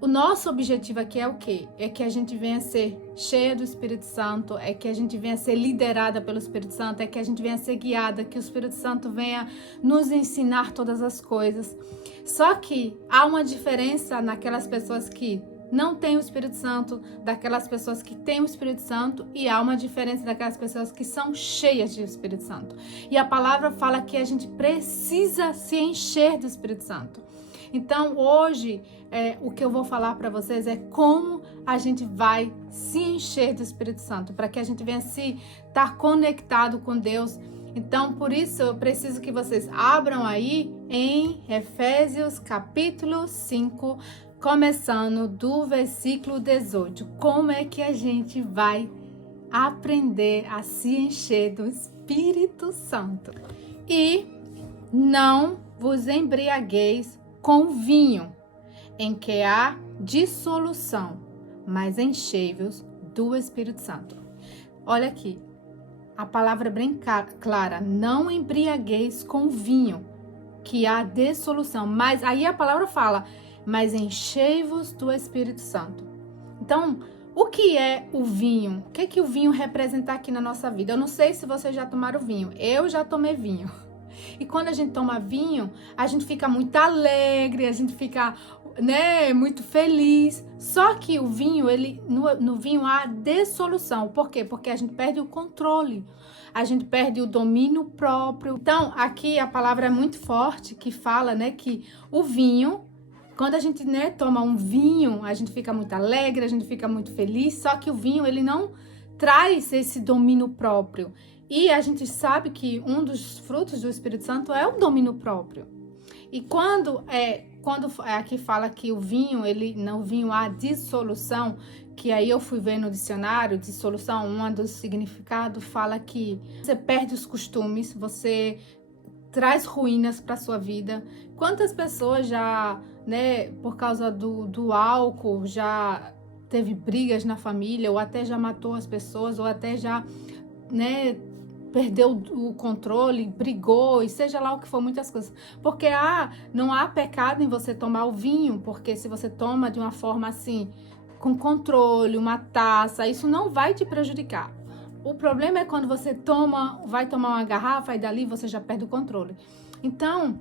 o nosso objetivo aqui é o quê? É que a gente venha ser cheia do Espírito Santo, é que a gente venha ser liderada pelo Espírito Santo, é que a gente venha ser guiada, que o Espírito Santo venha nos ensinar todas as coisas. Só que há uma diferença naquelas pessoas que não têm o Espírito Santo, daquelas pessoas que têm o Espírito Santo, e há uma diferença daquelas pessoas que são cheias de Espírito Santo. E a palavra fala que a gente precisa se encher do Espírito Santo. Então, hoje, o que eu vou falar para vocês é como a gente vai se encher do Espírito Santo, para que a gente venha se estar conectado com Deus. Então, por isso, eu preciso que vocês abram aí em Efésios capítulo 5, começando do versículo 18. Como é que a gente vai aprender a se encher do Espírito Santo? E não vos embriagueis com vinho, em que há dissolução, mas enchei-vos do Espírito Santo. Olha aqui, a palavra é bem clara, não embriagueis com vinho, que há dissolução, mas aí a palavra fala, mas enchei-vos do Espírito Santo. Então, o que é o vinho? O que o vinho representa aqui na nossa vida? Eu não sei se vocês já tomaram vinho, eu já tomei vinho. E quando a gente toma vinho, a gente fica muito alegre, a gente fica, muito feliz. Só que o vinho, no vinho há dissolução. Por quê? Porque a gente perde o controle, a gente perde o domínio próprio. Então, aqui a palavra é muito forte que fala, que o vinho, quando a gente, toma um vinho, a gente fica muito alegre, a gente fica muito feliz. Só que o vinho, ele não traz esse domínio próprio. E a gente sabe que um dos frutos do Espírito Santo é o domínio próprio. E quando aqui fala que o vinho, no vinho há dissolução, que aí eu fui ver no dicionário, dissolução, um dos significados fala que você perde os costumes, você traz ruínas para sua vida. Quantas pessoas já, por causa do álcool, já teve brigas na família, ou até já matou as pessoas, ou até já, perdeu o controle, brigou, e seja lá o que for, muitas coisas. Porque não há pecado em você tomar o vinho, porque se você toma de uma forma assim, com controle, uma taça, isso não vai te prejudicar. O problema é quando você vai tomar uma garrafa e dali você já perde o controle. Então,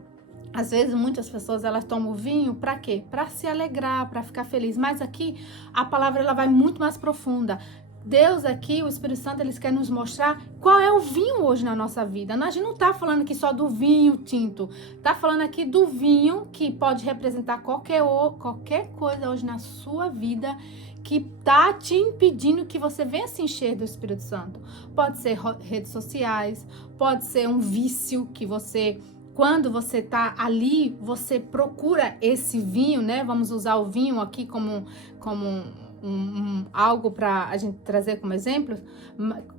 às vezes muitas pessoas elas tomam o vinho para quê? Para se alegrar, para ficar feliz. Mas aqui a palavra ela vai muito mais profunda. Deus aqui, o Espírito Santo, eles querem nos mostrar qual é o vinho hoje na nossa vida. A gente não está falando aqui só do vinho tinto, está falando aqui do vinho que pode representar qualquer coisa hoje na sua vida que está te impedindo que você venha se encher do Espírito Santo. Pode ser redes sociais, pode ser um vício que você, quando você está ali, você procura esse vinho, Vamos usar o vinho aqui como algo para a gente trazer como exemplo,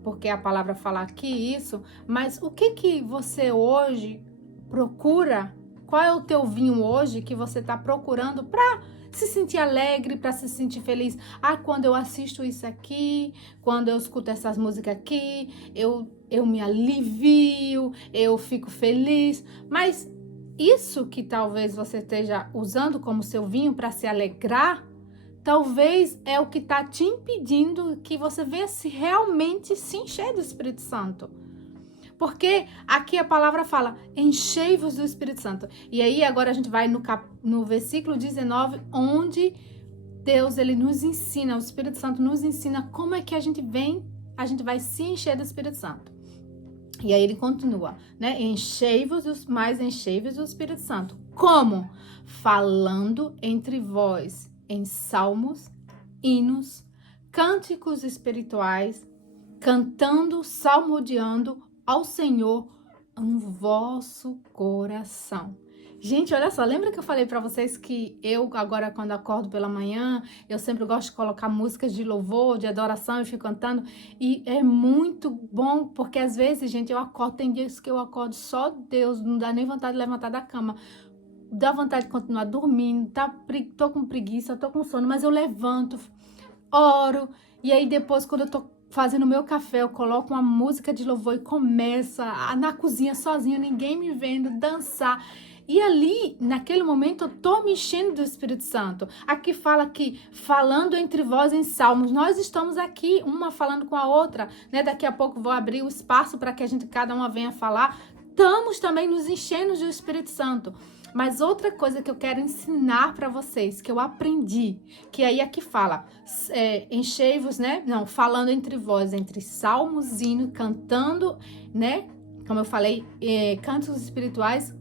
porque a palavra fala aqui isso, mas o que você hoje procura? Qual é o teu vinho hoje que você está procurando para se sentir alegre, para se sentir feliz? Quando eu assisto isso aqui, quando eu escuto essas músicas aqui, eu me alivio, eu fico feliz. Mas isso que talvez você esteja usando como seu vinho para se alegrar, talvez é o que está te impedindo que você venha realmente se encher do Espírito Santo. Porque aqui a palavra fala, enchei-vos do Espírito Santo. E aí agora a gente vai no versículo 19, onde Deus ele nos ensina, o Espírito Santo nos ensina como é que a gente vai se encher do Espírito Santo. E aí ele continua, enchei-vos do Espírito Santo. Como? Falando entre vós em salmos, hinos, cânticos espirituais, cantando, salmodiando ao Senhor em vosso coração. Gente, olha só, lembra que eu falei para vocês que eu agora quando acordo pela manhã, eu sempre gosto de colocar músicas de louvor, de adoração, eu fico cantando, e é muito bom, porque às vezes, gente, eu acordo, tem dias que eu acordo só Deus, não dá nem vontade de levantar da cama, dá vontade de continuar dormindo, tô com preguiça, tô com sono, mas eu levanto, oro, e aí depois quando eu tô fazendo o meu café, eu coloco uma música de louvor e começo na cozinha sozinho, ninguém me vendo, dançar. E ali, naquele momento, eu estou me enchendo do Espírito Santo. Aqui fala que, falando entre vós em salmos, nós estamos aqui, uma falando com a outra, né? Daqui a pouco vou abrir o espaço para que cada uma venha falar. Estamos também nos enchendo do Espírito Santo. Mas outra coisa que eu quero ensinar para vocês, que eu aprendi, que aí aqui fala, enchei-vos, né? Não, falando entre vós, entre salmos, hino, cantando, né? Como eu falei, cânticos espirituais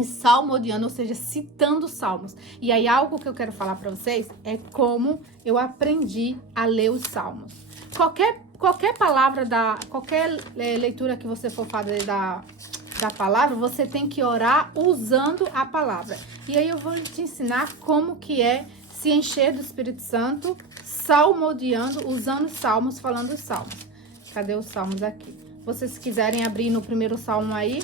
e salmodiando, ou seja, citando salmos. E aí algo que eu quero falar para vocês é como eu aprendi a ler os salmos. Qualquer palavra, qualquer leitura que você for fazer da palavra, você tem que orar usando a palavra. E aí eu vou te ensinar como que é se encher do Espírito Santo, salmodiando, usando os salmos, falando os salmos. Cadê os salmos aqui? Vocês quiserem abrir no primeiro salmo aí,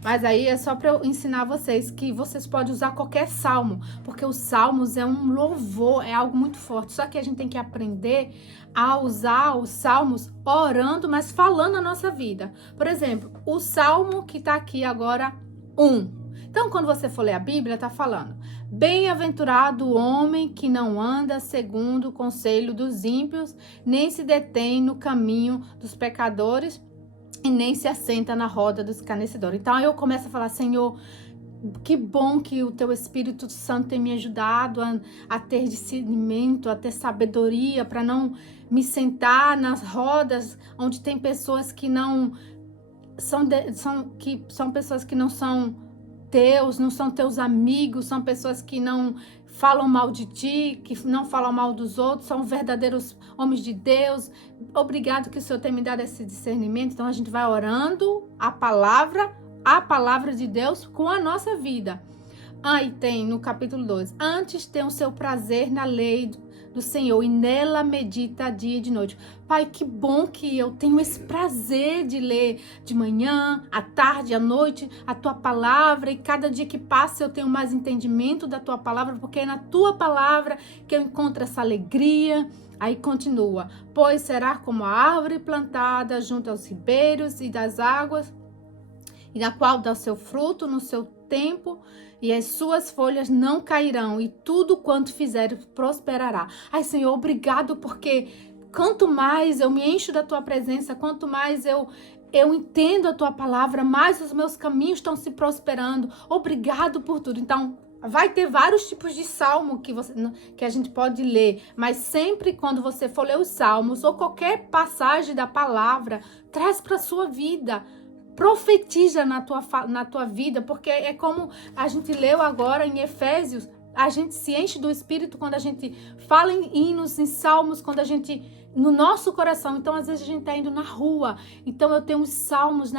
mas aí é só para eu ensinar vocês que vocês podem usar qualquer salmo, porque os salmos é um louvor, é algo muito forte. Só que a gente tem que aprender a usar os salmos orando, mas falando a nossa vida. Por exemplo, o salmo que está aqui agora, 1. Então, quando você for ler a Bíblia, está falando: bem-aventurado o homem que não anda segundo o conselho dos ímpios, nem se detém no caminho dos pecadores, e nem se assenta na roda dos escarnecedores. Então, aí eu começo a falar: Senhor, que bom que o teu Espírito Santo tem me ajudado a ter discernimento, a ter sabedoria, para não me sentar nas rodas onde tem pessoas que não são pessoas que não são teus, não são teus amigos, são pessoas que não falam mal de ti, que não falam mal dos outros, são verdadeiros homens de Deus. Obrigado que o Senhor tem me dado esse discernimento. Então a gente vai orando a palavra de Deus com a nossa vida. Aí tem no capítulo 2, antes tem o seu prazer na lei do Senhor e nela medita dia e de noite. Pai, que bom que eu tenho esse prazer de ler de manhã, à tarde, à noite, a tua palavra, e cada dia que passa eu tenho mais entendimento da tua palavra, porque é na tua palavra que eu encontro essa alegria. Aí continua: pois será como a árvore plantada junto aos ribeiros e das águas, e na qual dá o seu fruto no seu tempo, e as suas folhas não cairão, e tudo quanto fizer prosperará. Ai, Senhor, obrigado, porque quanto mais eu me encho da tua presença, quanto mais eu entendo a tua palavra, mais os meus caminhos estão se prosperando. Obrigado por tudo. Então, vai ter vários tipos de salmo que a gente pode ler, mas sempre quando você for ler os salmos ou qualquer passagem da palavra, traz para a sua vida. Profetiza na tua vida, porque é como a gente leu agora em Efésios, a gente se enche do Espírito quando a gente fala em hinos, em salmos, quando a gente, no nosso coração. Então, às vezes a gente tá indo na rua, então eu tenho uns salmos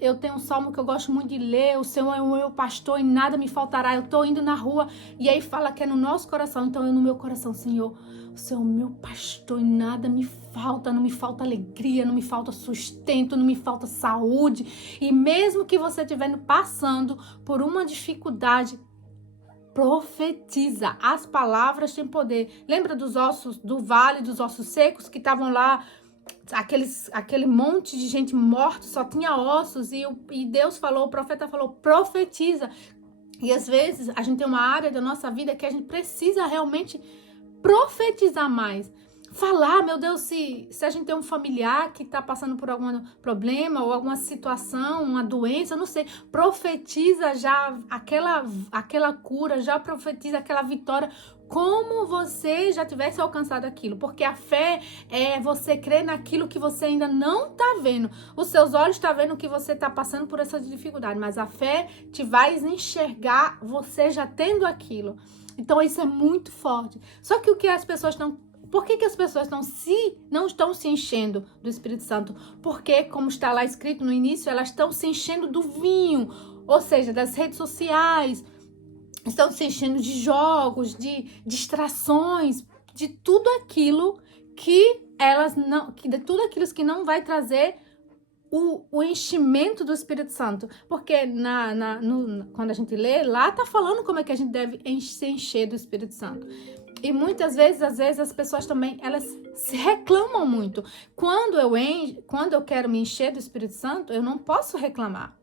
eu tenho um salmo que eu gosto muito de ler: o Senhor é o meu pastor e nada me faltará. Eu tô indo na rua e aí fala que é no nosso coração, então eu no meu coração: Senhor, o Senhor é o meu pastor e nada me falta, não me falta alegria, não me falta sustento, não me falta saúde. E mesmo que você estiver passando por uma dificuldade, profetiza. As palavras têm poder. Lembra dos ossos, do vale dos ossos secos que estavam lá, aquele monte de gente morta, só tinha ossos, e Deus falou, o profeta falou: profetiza. E às vezes a gente tem uma área da nossa vida que a gente precisa realmente profetizar mais. Falar: meu Deus, se a gente tem um familiar que está passando por algum problema ou alguma situação, uma doença, não sei, profetiza já aquela cura, já profetiza aquela vitória, como você já tivesse alcançado aquilo, porque a fé é você crer naquilo que você ainda não está vendo. Os seus olhos estão vendo que você está passando por essa dificuldade, mas a fé te vai enxergar você já tendo aquilo. Então isso é muito forte. Só que o que as pessoas estão... Por que as pessoas não estão se enchendo do Espírito Santo? Porque, como está lá escrito no início, elas estão se enchendo do vinho, ou seja, das redes sociais, estão se enchendo de jogos, de distrações, de tudo aquilo que tudo aquilo que não vai trazer o enchimento do Espírito Santo. Porque quando a gente lê, lá tá falando como é que a gente deve se encher do Espírito Santo. E muitas vezes, as pessoas também, elas se reclamam muito. Quando eu quero me encher do Espírito Santo, eu não posso reclamar.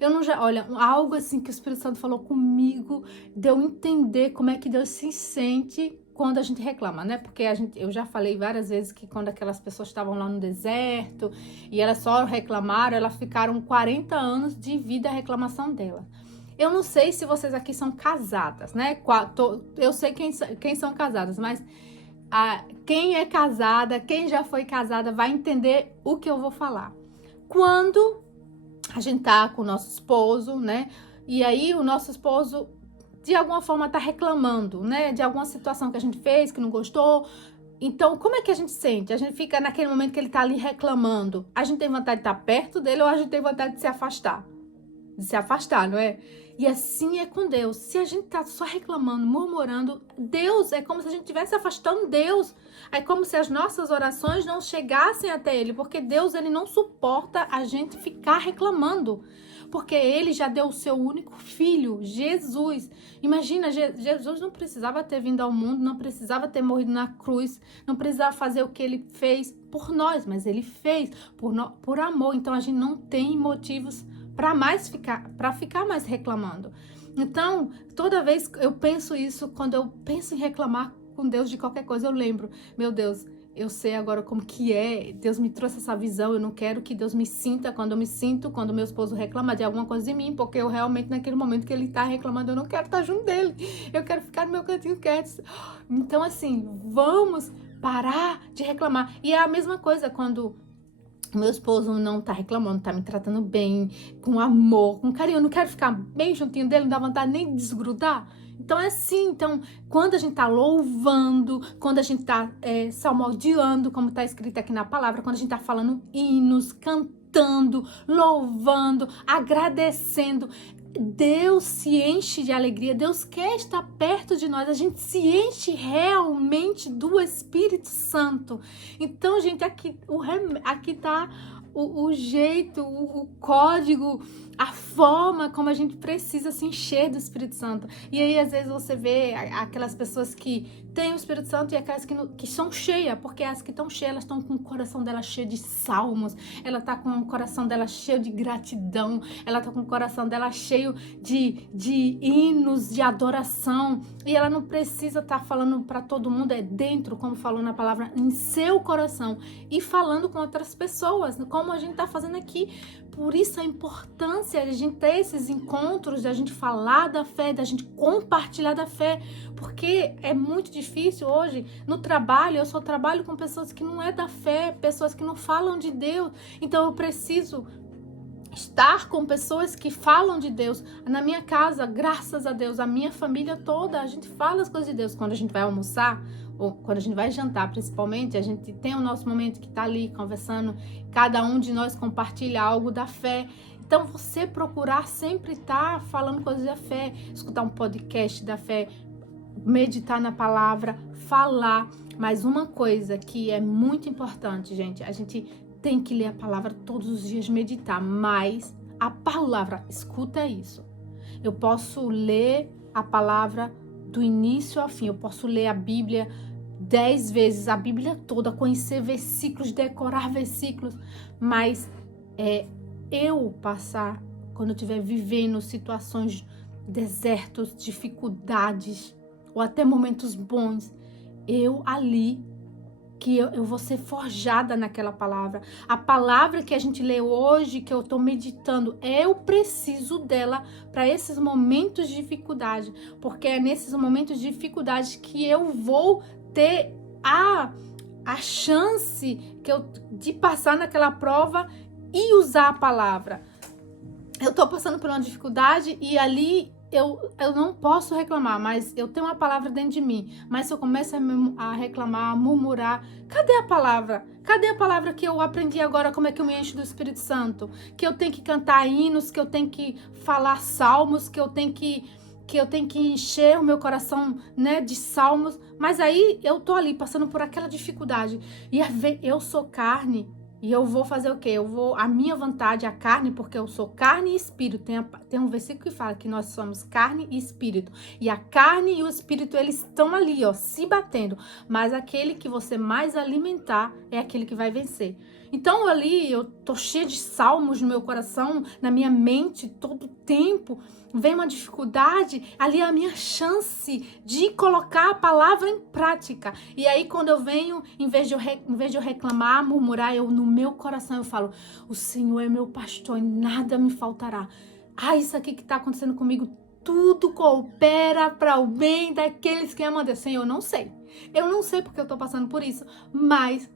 Eu não já, olha, algo assim que o Espírito Santo falou comigo, deu entender como é que Deus se sente quando a gente reclama, né? Porque eu já falei várias vezes que quando aquelas pessoas estavam lá no deserto e elas só reclamaram, elas ficaram 40 anos de vida a reclamação dela. Eu não sei se vocês aqui são casadas, né? Eu sei quem são casadas, mas quem é casada, quem já foi casada vai entender o que eu vou falar. Quando a gente tá com o nosso esposo, né? E aí o nosso esposo de alguma forma tá reclamando, né? De alguma situação que a gente fez, que não gostou. Então, como é que a gente sente? A gente fica naquele momento que ele tá ali reclamando. A gente tem vontade de estar perto dele ou a gente tem vontade de se afastar? De se afastar, não é? E assim é com Deus. Se a gente tá só reclamando, murmurando, Deus, é como se a gente estivesse afastando Deus. É como se as nossas orações não chegassem até Ele, porque Deus, Ele não suporta a gente ficar reclamando. Porque Ele já deu o seu único filho, Jesus. Imagina, Jesus não precisava ter vindo ao mundo, não precisava ter morrido na cruz, não precisava fazer o que Ele fez por nós, mas Ele fez por amor. Então a gente não tem motivos para ficar mais reclamando. Então, toda vez que eu penso isso, quando eu penso em reclamar com Deus de qualquer coisa, eu lembro, meu Deus, eu sei agora como que é, Deus me trouxe essa visão, eu não quero que Deus me sinta quando meu esposo reclama de alguma coisa de mim, porque eu realmente, naquele momento que ele tá reclamando, eu não quero estar junto dele, eu quero ficar no meu cantinho quieto. Então, assim, vamos parar de reclamar. E é a mesma coisa quando meu esposo não tá reclamando, tá me tratando bem, com amor, com carinho. Eu não quero ficar bem juntinho dele, não dá vontade nem de desgrudar. Então é assim, então, quando a gente tá louvando, quando a gente tá salmodiando, como tá escrito aqui na palavra, quando a gente tá falando hinos, cantando, louvando, agradecendo, Deus se enche de alegria, Deus quer estar perto de nós, a gente se enche realmente do Espírito Santo. Então, gente, aqui tá o jeito, o código, a forma como a gente precisa se encher do Espírito Santo. E aí, às vezes, você vê aquelas pessoas que têm o Espírito Santo e aquelas que são cheias, porque as que estão cheias, elas estão com o coração dela cheio de salmos, ela tá com o coração dela cheio de gratidão, ela tá com o coração dela cheio de hinos, de adoração, e ela não precisa estar falando para todo mundo, é dentro, como falou na palavra, em seu coração, e falando com outras pessoas, como a gente tá fazendo aqui. Por isso a importância de a gente ter esses encontros, de a gente falar da fé, da gente compartilhar da fé, porque é muito difícil hoje, no trabalho, eu só trabalho com pessoas que não é da fé, pessoas que não falam de Deus, então eu preciso estar com pessoas que falam de Deus. Na minha casa, graças a Deus, a minha família toda, a gente fala as coisas de Deus. Quando a gente vai almoçar, ou quando a gente vai jantar, principalmente, a gente tem o nosso momento que tá ali conversando, cada um de nós compartilha algo da fé. Então, você procurar sempre estar falando coisas da fé, escutar um podcast da fé, meditar na palavra, falar. Mas uma coisa que é muito importante, gente, a gente tem que ler a palavra todos os dias, meditar, mas a palavra, escuta isso, eu posso ler a palavra do início ao fim, eu posso ler a Bíblia 10 vezes, a Bíblia toda, conhecer versículos, decorar versículos, mas eu passar, quando eu estiver vivendo situações, desertos, dificuldades, ou até momentos bons, eu ali, que eu vou ser forjada naquela palavra. A palavra que a gente lê hoje, que eu estou meditando, eu preciso dela para esses momentos de dificuldade, porque é nesses momentos de dificuldade que eu vou ter a chance de passar naquela prova e usar a palavra. Eu estou passando por uma dificuldade e ali eu não posso reclamar, mas eu tenho uma palavra dentro de mim. Mas se eu começo a reclamar, a murmurar, cadê a palavra? Cadê a palavra que eu aprendi agora, como é que eu me encho do Espírito Santo? Que eu tenho que cantar hinos, que eu tenho que falar salmos, que eu tenho que encher o meu coração, né, de salmos. Mas aí eu tô ali passando por aquela dificuldade. E eu sou carne. E eu vou fazer o quê? A minha vontade, a carne, porque eu sou carne e espírito. Tem um versículo que fala que nós somos carne e espírito. E a carne e o espírito, eles estão ali, ó, se batendo. Mas aquele que você mais alimentar é aquele que vai vencer. Então ali eu tô cheia de salmos no meu coração, na minha mente, todo tempo. Vem uma dificuldade, ali é a minha chance de colocar a palavra em prática. E aí quando eu venho, em vez de eu reclamar, murmurar, no meu coração eu falo, o Senhor é meu pastor e nada me faltará. Isso aqui que está acontecendo comigo, tudo coopera para o bem daqueles que amam a Deus. Senhor, eu não sei porque eu estou passando por isso, mas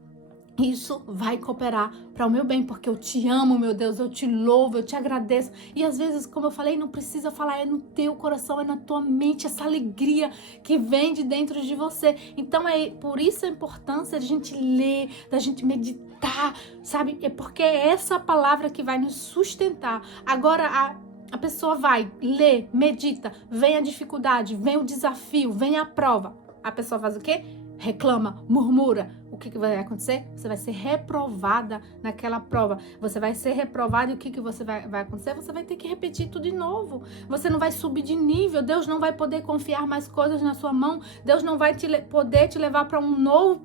isso vai cooperar para o meu bem, porque eu te amo, meu Deus, eu te louvo, eu te agradeço. E às vezes, como eu falei, não precisa falar, é no teu coração, é na tua mente, essa alegria que vem de dentro de você. Então, por isso a importância de a gente ler, da gente meditar, sabe? É porque é essa palavra que vai nos sustentar. Agora, a pessoa vai, lê, medita, vem a dificuldade, vem o desafio, vem a prova. A pessoa faz o quê? Reclama, murmura. O que vai acontecer? Você vai ser reprovada naquela prova. Você vai ser reprovada e o que você vai acontecer? Você vai ter que repetir tudo de novo. Você não vai subir de nível. Deus não vai poder confiar mais coisas na sua mão. Deus não vai poder te levar para um novo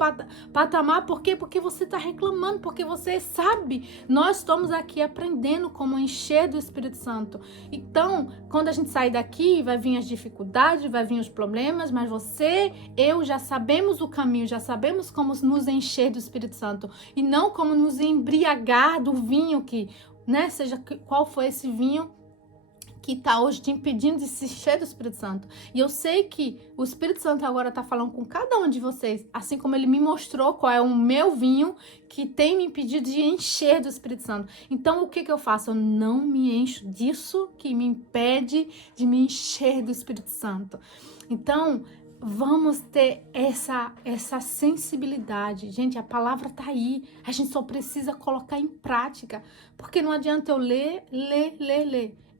patamar. Por quê? Porque você está reclamando, porque você sabe. Nós estamos aqui aprendendo como encher do Espírito Santo. Então, quando a gente sair daqui, vai vir as dificuldades, vai vir os problemas, mas eu já sabemos o caminho, já sabemos como nos encher do Espírito Santo e não como nos embriagar do vinho que, né, seja qual for esse vinho que está hoje te impedindo de se encher do Espírito Santo. E eu sei que o Espírito Santo agora está falando com cada um de vocês, assim como ele me mostrou qual é o meu vinho que tem me impedido de encher do Espírito Santo. Então, o que eu faço? Eu não me encho disso que me impede de me encher do Espírito Santo. Então, vamos ter essa sensibilidade. Gente, a palavra tá aí. A gente só precisa colocar em prática. Porque não adianta eu ler.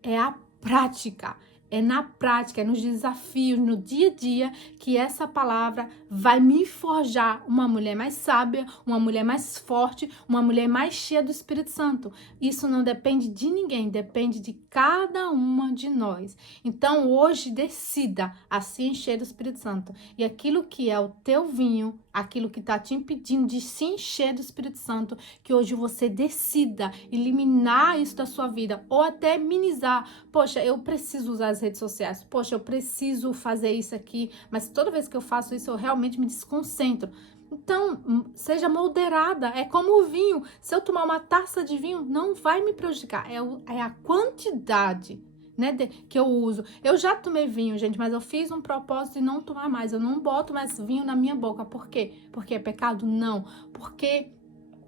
É a prática. É na prática, é nos desafios, no dia a dia, que essa palavra vai me forjar uma mulher mais sábia, uma mulher mais forte, uma mulher mais cheia do Espírito Santo. Isso não depende de ninguém, depende de cada uma de nós. Então, hoje, decida a se encher do Espírito Santo. E aquilo que é o teu vinho, aquilo que está te impedindo de se encher do Espírito Santo, que hoje você decida eliminar isso da sua vida, ou até minimizar. Poxa, eu preciso usar as redes sociais. Poxa, eu preciso fazer isso aqui, mas toda vez que eu faço isso, eu realmente me desconcentro. Então, seja moderada. É como o vinho. Se eu tomar uma taça de vinho, não vai me prejudicar. É a quantidade, né, que eu uso. Eu já tomei vinho, gente, mas eu fiz um propósito de não tomar mais. Eu não boto mais vinho na minha boca. Por quê? Porque é pecado? Não. Porque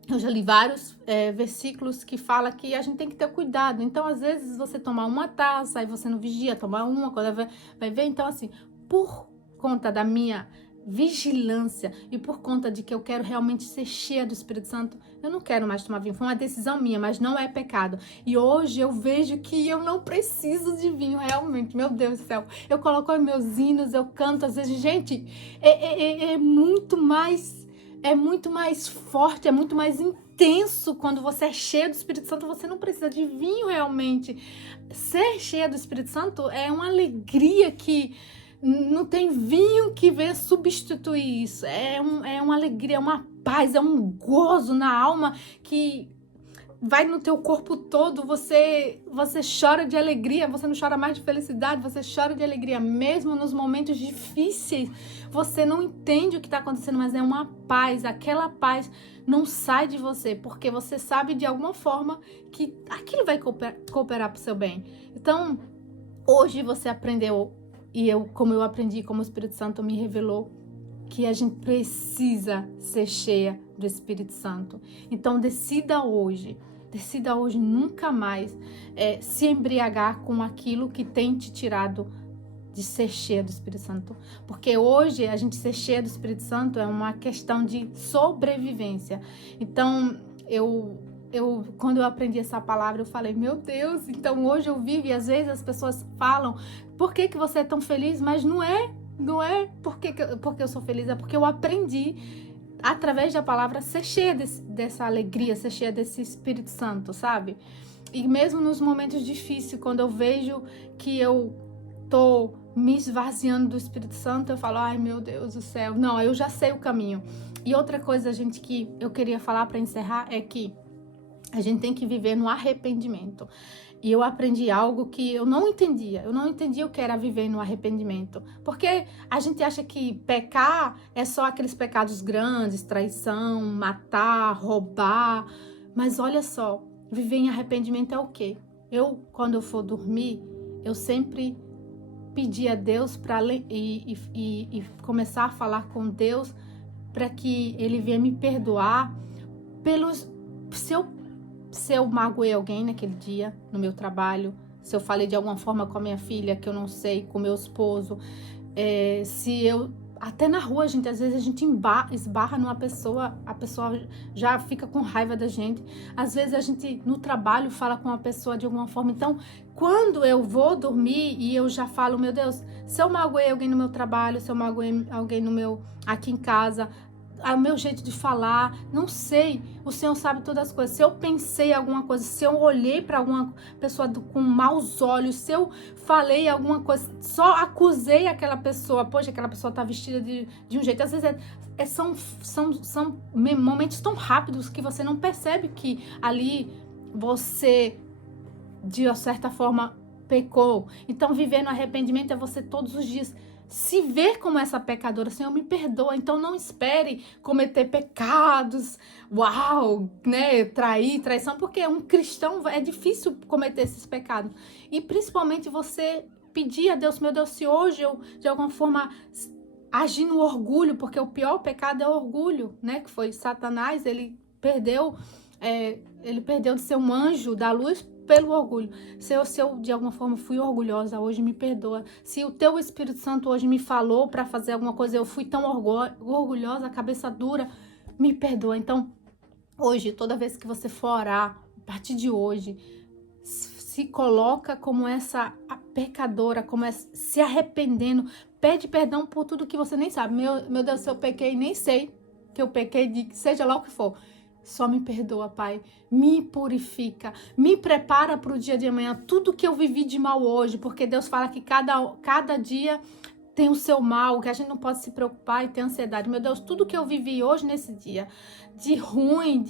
eu já li vários versículos que fala que a gente tem que ter cuidado. Então, às vezes, você tomar uma taça, aí você não vigia, tomar uma, quando vai ver. Então, assim, por conta da minha vigilância e por conta de que eu quero realmente ser cheia do Espírito Santo, eu não quero mais tomar vinho. Foi uma decisão minha, mas não é pecado. E hoje eu vejo que eu não preciso de vinho, realmente. Meu Deus do céu. Eu coloco os meus hinos, eu canto, às vezes, gente, é muito mais... É muito mais forte, é muito mais intenso quando você é cheio do Espírito Santo. Você não precisa de vinho realmente. Ser cheia do Espírito Santo é uma alegria que não tem vinho que venha substituir isso. É uma alegria, é uma paz, é um gozo na alma que vai no teu corpo todo. Você chora de alegria, você não chora mais de felicidade, você chora de alegria mesmo nos momentos difíceis. Você não entende o que está acontecendo, mas é uma paz. Aquela paz não sai de você, porque você sabe de alguma forma que aquilo vai cooperar para o seu bem. Então, hoje você aprendeu, e como eu aprendi, como o Espírito Santo me revelou, que a gente precisa ser cheia do Espírito Santo. Então, decida hoje nunca mais se embriagar com aquilo que tem te tirado de ser cheia do Espírito Santo. Porque hoje a gente ser cheia do Espírito Santo é uma questão de sobrevivência. Então, quando eu aprendi essa palavra, eu falei, meu Deus, então hoje eu vivo, e às vezes as pessoas falam, por que você é tão feliz? Mas não é porque eu sou feliz, é porque eu aprendi através da palavra ser cheia dessa alegria, ser cheia desse Espírito Santo, sabe? E mesmo nos momentos difíceis, quando eu vejo que eu tô me esvaziando do Espírito Santo, eu falo, ai meu Deus do céu, não, eu já sei o caminho. E outra coisa, gente, que eu queria falar para encerrar é que a gente tem que viver no arrependimento. E eu aprendi algo que eu não entendia. Eu não entendia o que era viver no arrependimento. Porque a gente acha que pecar é só aqueles pecados grandes, traição, matar, roubar. Mas olha só, viver em arrependimento é o quê? Quando eu for dormir, eu sempre pedi a Deus para e começar a falar com Deus para que Ele venha me perdoar pelos... Se eu magoei alguém naquele dia, no meu trabalho, se eu falei de alguma forma com a minha filha, que eu não sei, com meu esposo, se eu... Até na rua, gente, às vezes a gente esbarra numa pessoa, a pessoa já fica com raiva da gente. Às vezes a gente, no trabalho, fala com uma pessoa de alguma forma. Então, quando eu vou dormir e eu já falo, meu Deus, se eu magoei alguém no meu trabalho, se eu magoei alguém aqui em casa, o meu jeito de falar, não sei, o Senhor sabe todas as coisas. Se eu pensei alguma coisa, se eu olhei para alguma pessoa com maus olhos, se eu falei alguma coisa, só acusei aquela pessoa, poxa, aquela pessoa tá vestida de um jeito, às vezes são momentos tão rápidos que você não percebe que ali você, de certa forma, pecou. Então, viver no arrependimento é você todos os dias se ver como essa pecadora. Senhor, me perdoa. Então não espere cometer pecados, né, traição, porque um cristão é difícil cometer esses pecados. E principalmente você pedir a Deus, meu Deus, se hoje eu de alguma forma agir no orgulho, porque o pior pecado é o orgulho, né, que foi Satanás, ele perdeu de ser um anjo da luz pelo orgulho. Se eu de alguma forma fui orgulhosa hoje, me perdoa. Se o teu Espírito Santo hoje me falou para fazer alguma coisa, eu fui tão orgulhosa, cabeça dura, me perdoa. Então, hoje, toda vez que você for orar, a partir de hoje, se coloca como essa pecadora, como se arrependendo, pede perdão por tudo que você nem sabe. Meu Deus, se eu pequei, nem sei que eu pequei, seja lá o que for. Só me perdoa, Pai, me purifica, me prepara para o dia de amanhã, tudo que eu vivi de mal hoje, porque Deus fala que cada dia tem o seu mal, que a gente não pode se preocupar e ter ansiedade. Meu Deus, tudo que eu vivi hoje nesse dia, de ruim,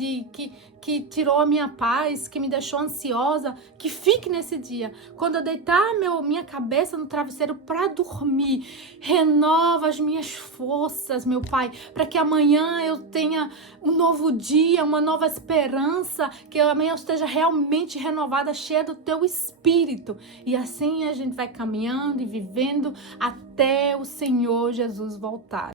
que tirou a minha paz, que me deixou ansiosa, que fique nesse dia. Quando eu deitar minha cabeça no travesseiro para dormir, renova as minhas forças, meu Pai, para que amanhã eu tenha um novo dia, uma nova esperança, que amanhã eu esteja realmente renovada, cheia do Teu Espírito. E assim a gente vai caminhando e vivendo até o Senhor Jesus voltar.